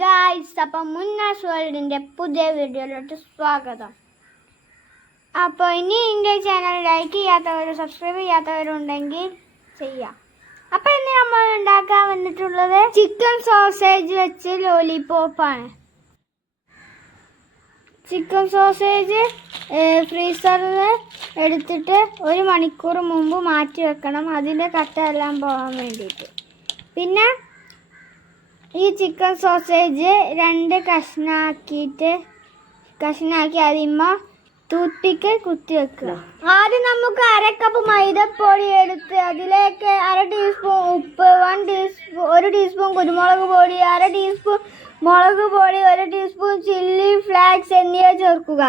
Guys അപ്പം മുന്നാസ് വേൾഡിന്റെ പുതിയ വീഡിയോയിലോട്ട് സ്വാഗതം. അപ്പോൾ ഇനി എന്റെ ചാനൽ ലൈക്ക് ചെയ്യാത്തവരും സബ്സ്ക്രൈബ് ചെയ്യാത്തവരും ഉണ്ടെങ്കിൽ ചെയ്യാം. അപ്പം ഇന്ന് നമ്മൾ ഉണ്ടാക്കാൻ വന്നിട്ടുള്ളത് ചിക്കൻ സോസേജ് വെച്ച് ലോലിപോപ്പാണ് ചിക്കൻ സോസേജ് ഫ്രീസറിൽ എടുത്തിട്ട് ഒരു മണിക്കൂർ മുമ്പ് മാറ്റി വെക്കണം. അതിന്റെ കട്ട എല്ലാം പോകാൻ വേണ്ടിയിട്ട്. പിന്നെ ഈ ചിക്കൻ സോസേജ് രണ്ട് കഷ്ണാക്കിയിട്ട് കഷ്ണാക്കി അതിമ്മ ടൂത്ത് പിക്ക് കുത്തി വെക്കുക. ആദ്യം നമുക്ക് അര കപ്പ് മൈദപ്പൊടി എടുത്ത് അതിലേക്ക് അര ടീസ്പൂൺ ഉപ്പ് വൺ ടീസ്പൂൺ ഒരു ടീസ്പൂൺ കുരുമുളക് പൊടി അര ടീസ്പൂൺ മുളക് പൊടി ഒരു ടീസ്പൂൺ ചില്ലി ഫ്ലാക്സ് എന്നിവ ചേർക്കുക.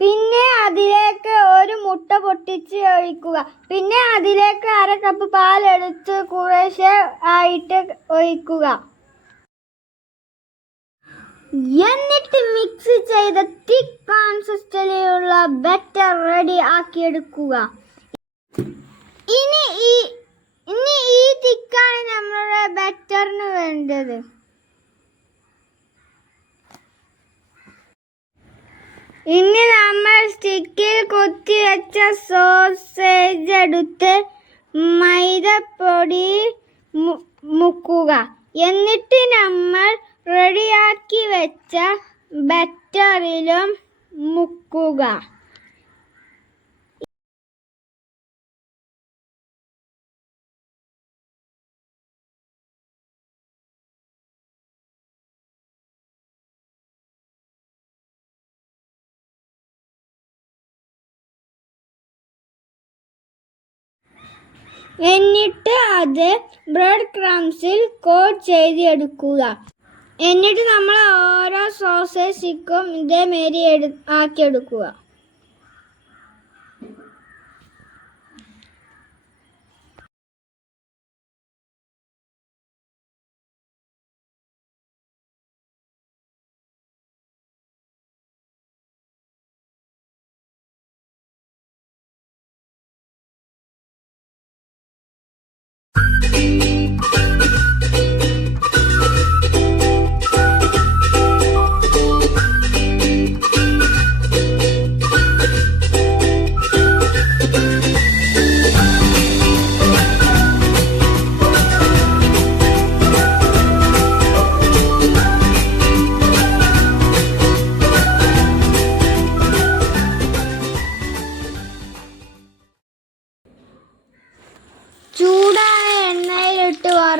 പിന്നെ അതിലേക്ക് പൊട്ടിച്ച് ഒഴിക്കുക. പിന്നെ അതിലേക്ക് അര കപ്പ് പാൽ പാലെടുത്ത് കുറേശ്ശെ ആയിട്ട് ഒഴിക്കുക. എന്നിട്ട് മിക്സ് ചെയ്ത് തിക് കൺസിസ്റ്റൻസിലുള്ള ബെറ്റർ റെഡി ആക്കിയെടുക്കുക. ഇനി ഈ ഇനി ഈ തിക്കാണ് നമ്മുടെ ബെറ്ററിന് വേണ്ടത്. ഇനി സ്റ്റിക്കിൽ കുത്തിവെച്ച സോസേജ് എടുത്ത് മൈദപ്പൊടി മുക്കുക. എന്നിട്ട് നമ്മൾ റെഡിയാക്കി വെച്ച ബറ്ററിലും മുക്കുക. എന്നിട്ട് അത് ബ്രെഡ് ക്രംസിൽ കോട്ട് ചെയ്തെടുക്കുക. എന്നിട്ട് നമ്മൾ ഓരോ സോസേജ് ചിക്കും ഇതേമാരി എടു ആക്കിയെടുക്കുക.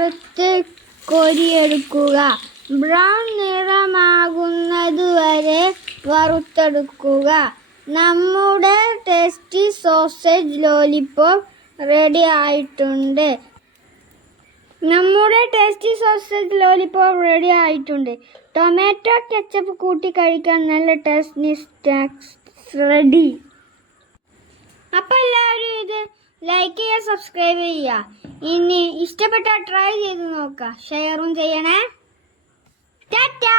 വറുത്ത് കൊരിയെടുക്കുക ബ്രൗൺ നിറമാകുന്നതുവരെ വറുത്തെടുക്കുക. നമ്മുടെ ടേസ്റ്റി സോസേജ് ലോലിപോപ്പ് റെഡി ആയിട്ടുണ്ട്. നമ്മുടെ ടേസ്റ്റി സോസേജ് ലോലിപോപ്പ് റെഡി ആയിട്ടുണ്ട്. ടൊമാറ്റോ കെച്ചപ്പ് കൂട്ടി കഴിക്കാൻ നല്ല ടേസ്റ്റി സ്നാക്സ് റെഡി. അപ്പോൾ എല്ലാവരും ഇത് ലൈക്ക് ചെയ്യുക സബ്സ്ക്രൈബ് ചെയ്യുക. ഇനി ഇഷ്ടപ്പെട്ട ട്രൈ ചെയ്ത് നോക്കുക. ഷെയറും ചെയ്യണേ. ടാറ്റാ